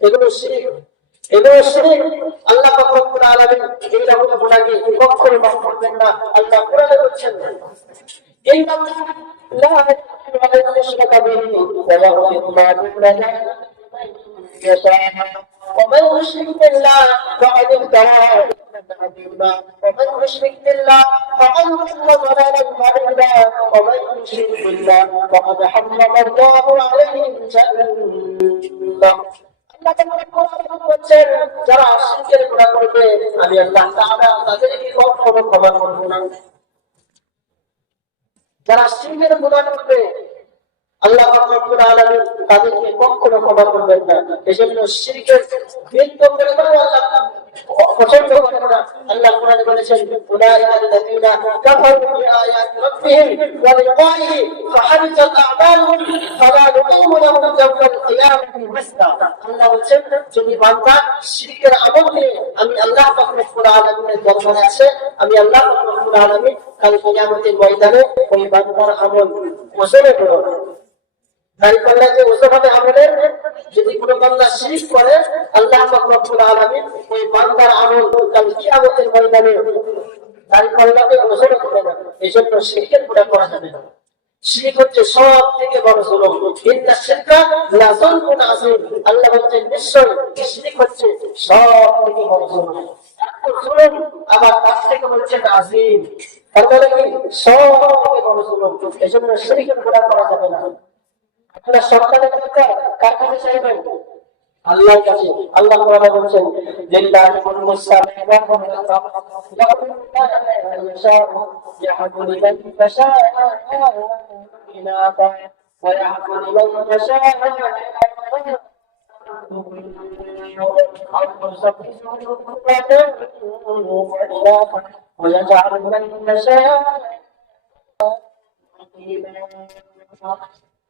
এগুলো শিরিক। এগুলো শিরিক আল্লাহ রব্বুল আলামিন এই রকম গুনাহকে কখনো মাফ করবেন না। আল্লাহ কোরআনে বলছেন মাত্র লা ইলাহা ইল্লাল্লাহ ওয়া লা ইলাহা يشاء ومن يشرك بالله فقد افترى إثما عظيما ومن يشرك بالله فقد ضل ضلالا بعيدا ومن يشرك بالله فقد حرم الله عليه الجنة আল্লাহ তাআলা কোরআনে বলছেন যারা শিরকের গুনাহ করবে আমি আল্লাহ তাআলা তাদেরকে কখনো ক্ষমা করব না যারা শিরকের গুনাহ করবে আল্লাহ তাদেরকে কখনো ক্ষমা করবেন না। নিয়ে আমি আল্লাহ পাক রব্বুল আলামিনের আসে, আমি আল্লাহ পাক রব্বুল আলামিন কাল কিয়ামতের ময়দানে ওই বান্দার আমল ওজনে আল্লাহ হচ্ছে সব থেকে নিশ্চয় শিরিক হচ্ছে সব থেকে বড় জুলুম। আবার তার থেকে বলছেন আযীম। তাহলে কি? সব থেকে বড় জুলুম। এজন্য শিরিকের করা যাবে না। আপনার সরকারের দরকার কার কাছে চাইবেন আল্লাহর কাছে আল্লাহ তাআলা বলেন লিল্লাহি মুলকুস সামাওয়াতি ওয়াল আরদ লাহু মা ইয়াশা'ু ইয়াহবু লিমান ইয়াশা'ু ইনাতা ওয়া ইয়াহবু লিমান ইয়াশা'ু ويجعل من يشاء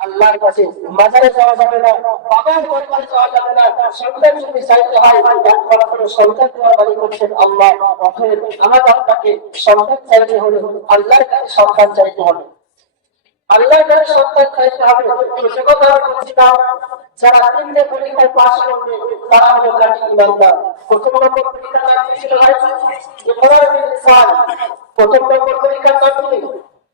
আল্লাহর কাছে মাজারে যাওয়া যাবে না, বাবার দরবারে যাওয়া যাবে না সন্তান যদি চাইতে হয় একমাত্র সন্তান দেওয়ার মালিক হচ্ছেন আল্লাহ আমার আপনাকে সন্তান চাইতে হলে আল্লাহর কাছে সন্তান চাইতে হবে। আল্লাহর কাছে সন্তান চাইতে হবে যারা তিনটে পরীক্ষায় পাশ করবে, তারা হলো কাঠি ইমানদার। প্রথম নম্বর পরীক্ষার নাম কি প্রথম নম্বর পরীক্ষার নাম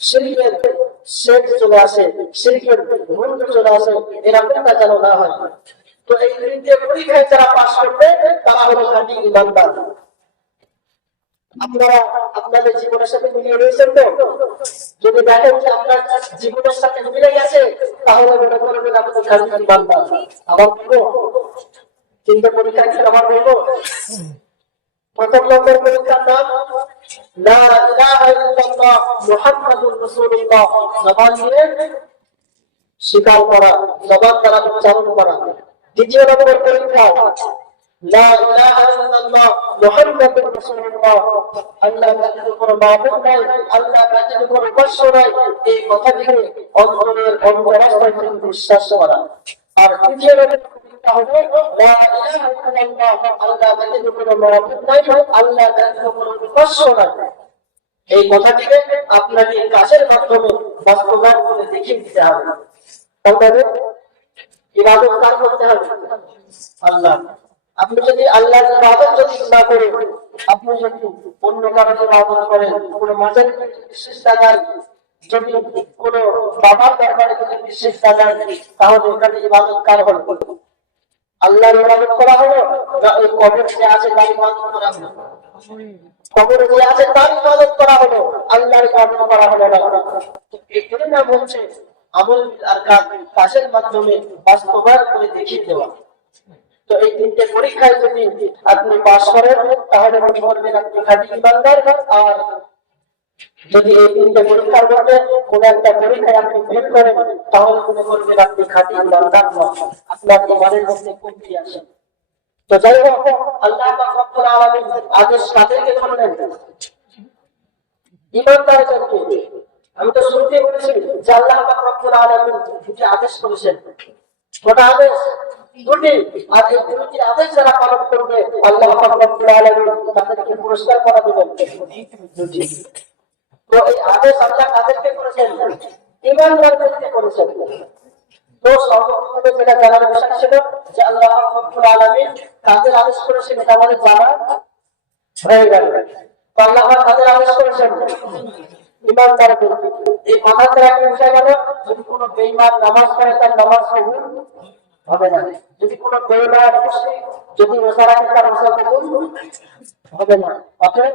শিরকের শেখ চলে আসে শিরকের ভুল চলে আসে, এরকমটা যেন না হয়। তো এই তিনটে পরীক্ষায় যারা করবে, তারা হলো খাঁটি ইমানদার। আপনারা আপনাদের জীবনের সাথে মিলিয়ে রয়েছেন তো? যদি দেখেন যে আপনার জীবনের সাথে মিলে গেছে, তাহলে মনে করবেন আপনি খাঁটি ইমানদার। আবার তিনটে পরীক্ষায় কি আবার বলব প্রথম নম্বর পরীক্ষার নাম লা ইলাহা ইল্লাল্লাহ মুহাম্মাদুর রাসূলুল্লাহ। জবান দিয়ে স্বীকার করা, জবান দ্বারা উচ্চারণ করা। দ্বিতীয় নম্বর পরীক্ষা। লা ইলাহা ইল্লাল্লাহ মুহাম্মাদুর রাসূলুল্লাহ। আল্লাহ ব্যতীত কোনো মাবুদ নাই, আল্লাহ ব্যতীত কোনো উপাস্য নাই। এই কথাটিকে অন্তরের অন্তরাস্থল থেকে বিশ্বাস করা। আর তৃতীয় নম্বর এই কথাটিকে আপনাকে কাজের মাধ্যমে বাস্তবায়ন করে দেখিয়ে দিতে হবে। তবে ইবাদত কার করতে হবে? আল্লাহ। আপনি যদি আল্লাহর ইবাদত যদি না করেন, আপনি যদি অন্য কারোর ইবাদত করেন, কোনো মাজার বিশেষ থাকার যদি কোনো বাবার দরবারে যদি বিশেষ থাকার তাহলে এখানে ইবাদত কার হল আল্লাহর ইবাদত করা হলো? না, ওই কবর যে আছে তার ইবাদত করা হলো? কবর যে আছে তার ইবাদত করা হলো? আল্লাহর করা হলো না। এখানে না বলছে, আমল আর কাজ মাধ্যমে বাস্তবায়ন করে দেখিয়ে দেওয়া। তো এই তিনটে পরীক্ষায় যদি আপনি পাস করেন, তাহলে মনে করবেন আপনি খাঁটি আর যদি এই তিনটে পরীক্ষার মধ্যে কোন একটা পরীক্ষায় আপনি ফেল করেন, তাহলে মনে করবেন আপনি খাঁটি ইমানদার নন আপনার ইমানের মধ্যে কমতি আসে তো যাই হোক, আল্লাহ রব্বুল আলামিন আদেশ কাদেরকে করলেন। আমি তো শুরুতেই বলেছি যে আল্লাহ রব্বুল আলামিন দুটি আদেশ করেছেন। কটা আদেশ? দুটি। আর এই দুটি আদেশ যারা পালন করবে, আল্লাহ রব্বুল তাদেরকে পুরস্কার করা দেবেন। দুটি। তো এই আদেশ আল্লাহ কাদেরকে করেছেন? ইমানদারদেরকে করেছেন। তো সর্বপ্রথমে যেটা জানার বিষয় ছিল যে আল্লাহ রব্বুল আলামিন কাদের আদেশ করেছেন এটা আমাদের জানা হয়ে গেল। তো আল্লাহ কাদের আদেশ করেছেন? ইমানদারদের এই কথাতে একটা বিষয় গেল যদি কোনো বেঈমান নামাজ পড়ে, তার নামাজ কবুল হবে না। যদি কোনো বেঈমান যদি রোজা রাখে, তার রোজা হবে না। অতএব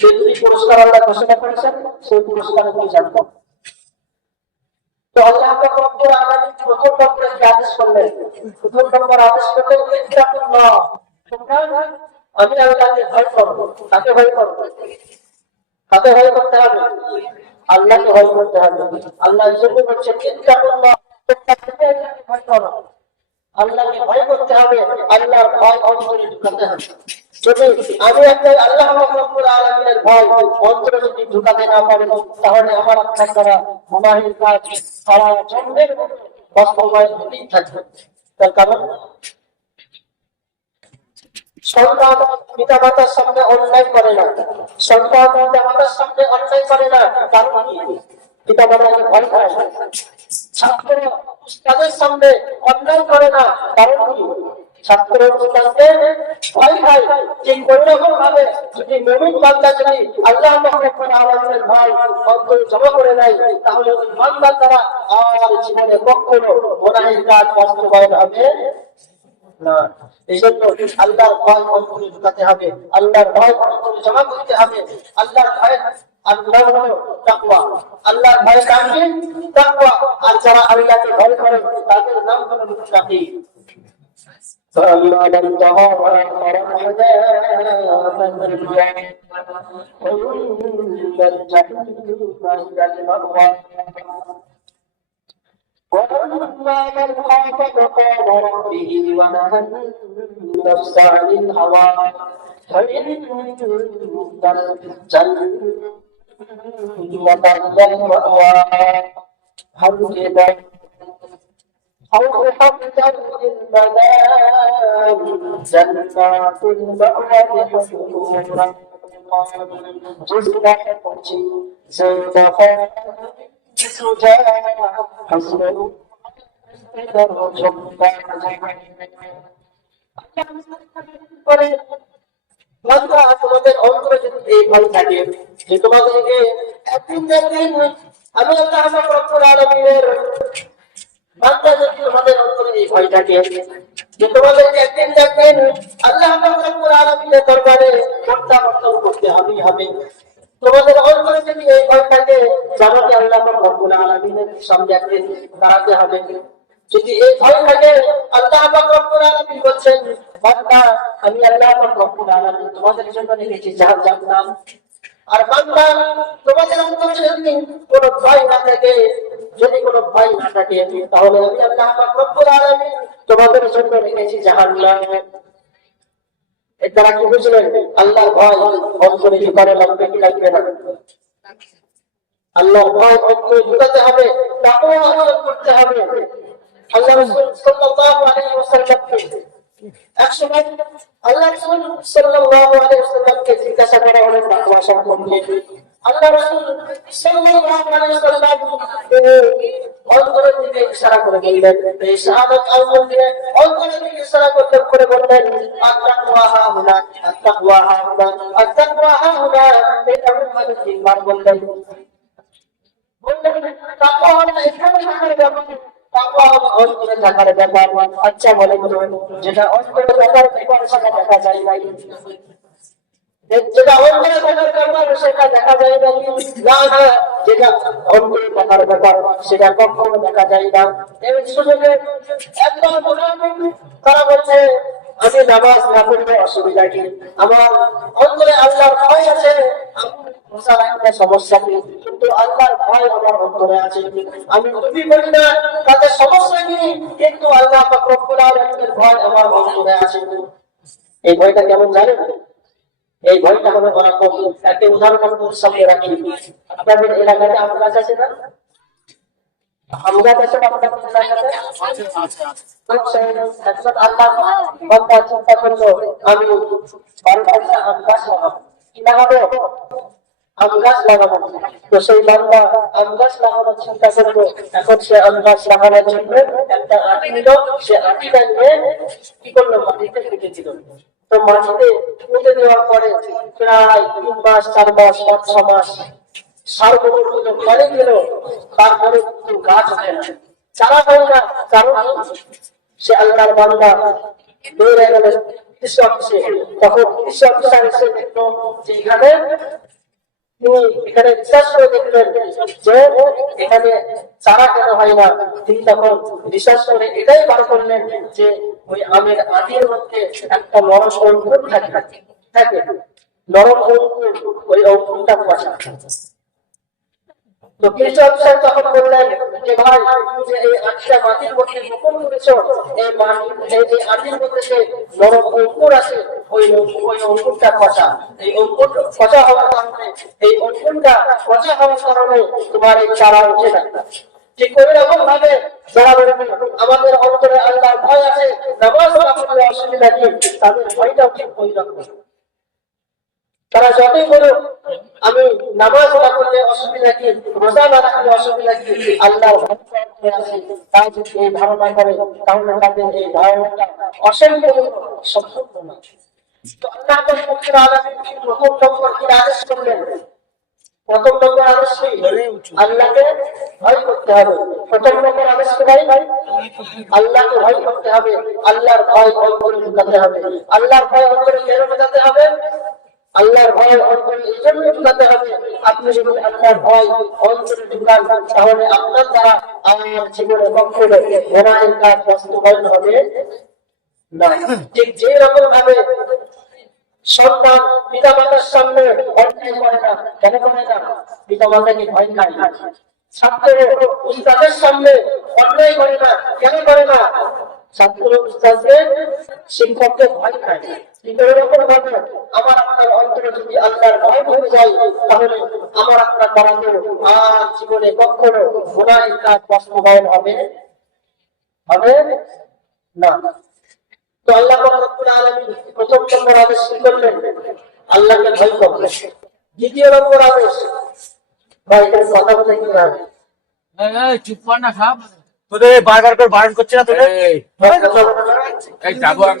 দুটি পুরস্কার আল্লাহ ঘোষণা করেছেন সেই পুরস্কারের কি জানব। তো আল্লাহ রব্বুল প্রথম নম্বরে কি আদেশ করলেন? প্রথম নম্বর আদেশ করলেন ইত্তাকুল্লাহ। তোমরা আমি আল্লাহকে ভয় করব। তাকে ভয় করব? কাকে ভয় করতে হবে? আল্লাহকে ভয় করতে হবে। আল্লাহ এই জন্য বলছে তোমরা ভয় করো। আল্লাহকে ভয় করতে হবে, আল্লাহর ভয় অন্তরে ঢুকাতে হবে। যদি আমি একটা আল্লাহ আলামিনের ভয় অন্তরে যদি ঢুকাতে না পারি, তাহলে আমার আপনার করা গুনাহের কাজ সারা জন্মের বাস্তবায়ন হতেই থাকবে। তার কারণ, সন্তান পিতা মাতার সামনে অন্যায় করে না। সন্তান পিতা মাতার সামনে অন্যায় করে না কারণ কি? পিতা মাতাকে ভয় করে অন্যায় করে না, কারণ কি? ভয় আল্লাহ ভয় করে আল্লাহর ভয় জমা করতে হবে, আল্লাহর ভয় আল্লাহ হলো তাকওয়া আল্লাহর ভয় কাকে তাকওয়া আর যারা আল্লাহকে ভয় করে তাদের নাম হলো মুত্তাকি فأما من طغى وآخر الهدى فالرجال ثم الجحيم هي المأوى وأما من خاف مقام ربه ونهى النفس عن الهوى فإن الجنة هي المأوى هل كذا أو حقا للمنام جنات المأوى حسورا جزء حقتي زيد زجاج حسن বান্দা তোমাদের অন্তরে যদি এই ভয় থাকে যে তোমাদেরকে একদিন একদিন আমি আল্লাহ রব্বুল আলামিনের বান্দা যদি তোমাদের অন্তরে এই ভয় থাকে যে তোমাদেরকে একদিন একদিন আল্লাহ রব্বুল আলামিনের দরবারে প্রত্যাবর্তন করতে হবে হবে। তোমাদের অন্তরে যদি এই ভয় থাকে জানো যে আল্লাহ রব্বুল আলামিনের সামনে একদিন দাঁড়াতে হবে। যদি এই ভয় থাকে, আল্লাহ রব্বুল আলামিন বলছেন, বান্দা, আমি আল্লাহ রব্বুল আলামিন তোমাদের জন্য রেখেছি জাহান্নাম আর বান্দা, তোমাদের অন্তরে যদি কোনো ভয় না থাকে, যদি কোনো ভয় না থাকে, তাহলে আমি আল্লাহ রব্বুল আলামিন তোমাদের জন্য রেখেছি জাহান্নাম এর দ্বারা কি বুঝলেন? ভয় অন্তরে লাগবে কি লাগবে না? আল্লাহ ভয় অন্তরে ঢুকাতে হবে অর্জন করতে হবে। আল্লাহ সাল্লাল্লাহু আলাইহি ওয়াসাল্লামকে একসময় আল্লাহ রাসূল সাল্লাল্লাহু আলাইহি ওয়াসাল্লামকে জিজ্ঞাসা করা হলো তাকওয়া সম্পর্কে আল্লাহ রাসূল সাল্লাল্লাহু আলাইহি ওয়াসাল্লাম অন্তরের দিকে ইশারা করে বললেন। এই শাহাদাত আল্লাহ দিয়ে অন্তরের দিকে ইশারা করতে করে বললেন আত্তাকওয়া হা হুনা তাকওয়া হলো অন্তরে থাকার ব্যাপার আচ্ছা বলে যেটা অন্তরে থাকার ব্যাপার সেটা দেখা যায় নাই। যেটা অন্তরে কখনো দেখা যায় না। এই সুযোগে তারা বলছে আমি নামাজ না পড়লে অসুবিধা কি? আমার অন্তরে আল্লাহর ভয় আছে এই ভয়টা কেমন জানেন? এই ভয়টা একটা উদাহরণ আপনাদের এলাকাতে গাছ আছে না? আচ্ছা, একজন আল্লাহ চিন্তা করল আমি বারো একটা আম গাছ লাগাবো। কি লাগাবো? আম গাছ লাগাবো। তো সেই বান্দা আম গাছ লাগানোর চিন্তা করল এখন সে আম গাছ লাগানোর জন্য একটা আটি নিল। সে আটিটা নিয়ে কি করল? মাটিতে ফেটে দিল তো মাটিতে পুঁতে দেওয়ার পরে প্রায় তিন মাস চার মাস পাঁচ ছ মাস সার ফলে গেল, তারপরে কিন্তু গাছ হয় না। চারা হয় না, কারণ সে আল্লাহর বান্দা হয়ে গেল তখন অফিসার এসে দেখল যে এখানে তিনি এখানে রিসার্চ করে দেখলেন যে এখানে চারা কেন হয় না। তিনি তখন রিসার্চ করে এটাই বার করলেন যে ওই আমের আটির মধ্যে একটা নরম অঙ্কুর থাকে। থাকে। নরম অঙ্কুর, ওই অঙ্কুরটা বসা তো অফিসার তখন বললেন, যে ভাই যে এই আটটা মাটির মধ্যে করেছ, এই এই আটির মধ্যে যে নরম অঙ্কুর আছে, ওই ওই অঙ্কুরটা এই অঙ্কুর হওয়ার কারণে, এই অঙ্কুরটা হওয়ার কারণে তোমার এই চারা উঠে না। ঠিক ওই রকম ভাবে যারা আমাদের অন্তরে আল্লাহর ভয় আছে, নামাজ অসুবিধা কি তাদের ভয়টাও ঠিক ওই রকম। তারা যতই বলুক, আমি নামাজ না করলে অসুবিধা কি, রোজা না রাখলে অসুবিধা কি? আছে তারা যদি এই ধারণা করে, তাহলে তাদের এই ধারণাটা অসংখ্য সম্পূর্ণ না। তো আল্লাহ ভয় করতে হবে। আল্লাহকে ভয় করতে হবে। আল্লাহর ভয় অন্তরে ঢুকাতে হবে। আল্লাহর ভয় অন্তরে কেন ঢুকাতে হবে? আল্লাহর ভয় অন্তরে এই জন্য ঢুকাতে হবে। আপনি যদি আল্লাহর ভয় অন্তরে ঢুকান, তাহলে আপনার দ্বারা আমার জীবনে কখনো গোনাহের কাজ বাস্তবায়ন হবে না। ঠিক যে রকম ভাবে সন্তান পিতা মাতার সামনে অন্যায় করে না, কেন করে না? পিতা মাতাকে ভয় খায়? ছাত্র উস্তাদের সামনে অন্যায় করে না, কেন করে না? ছাত্র উস্তাদের শিক্ষককে ভয় খায়। কিন্তু এরকম ভাবে আমার আপনার অন্তরে যদি আল্লাহর ভয় হয়ে যায় তাহলে আমার আপনার দ্বারা আর জীবনে কখনো গুনাহের কাজ বাস্তবায়ন হবে? হবে? না। তো আল্লাহ রব্বুল আলামিন প্রথম নম্বর আদেশ করলেন? আল্লাহকে ভয় দ্বিতীয় নম্বর আদেশ ভাই কথা বলে কি না এই, এই, চুপ কর না খাব তোদের বারবার করে বারণ করছে না তোদের? এই যাব আমি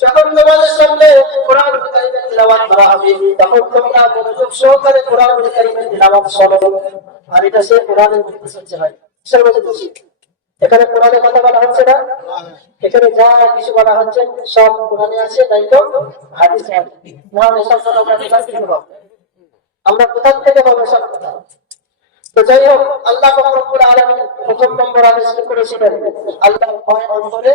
যখন তোমাদের সামনে কোরআন তিলাওয়াত করা হবে, তখন তোমরা মনোযোগ সহকারে কোরআন তিলাওয়াত আর এটা সে খুশি? এখানে কোরআনে কথা বলা হচ্ছে না? এখানে যা কিছু বলা হচ্ছে, সব কোরআনে আছে, তাই তো? হাদিসে আমরা কোথা থেকে পাবো? সব কথা? তো যাই হোক, আল্লাহ প্রথম নম্বর আদেশ করেছিলেন? আল্লাহর ভয় অন্তরে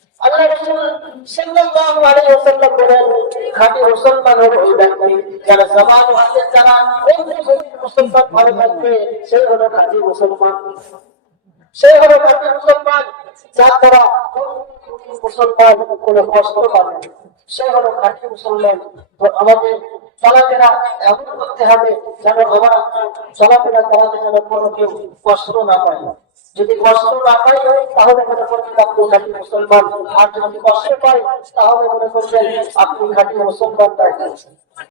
সেই যার দ্বারা কোনো কষ্ট পাবে হলো আমাদের চলাফেরা এমন করতে হবে যেন আমার চলাফেরা করাতে যেন কোনো কেউ কষ্ট না পায়। যদি কষ্ট না পাই, তাহলে মনে করবেন আপনি খাঁটি মুসলমান। আর যদি কষ্ট পাই, তাহলে মনে করবেন আপনি খাঁটি মুসলমান।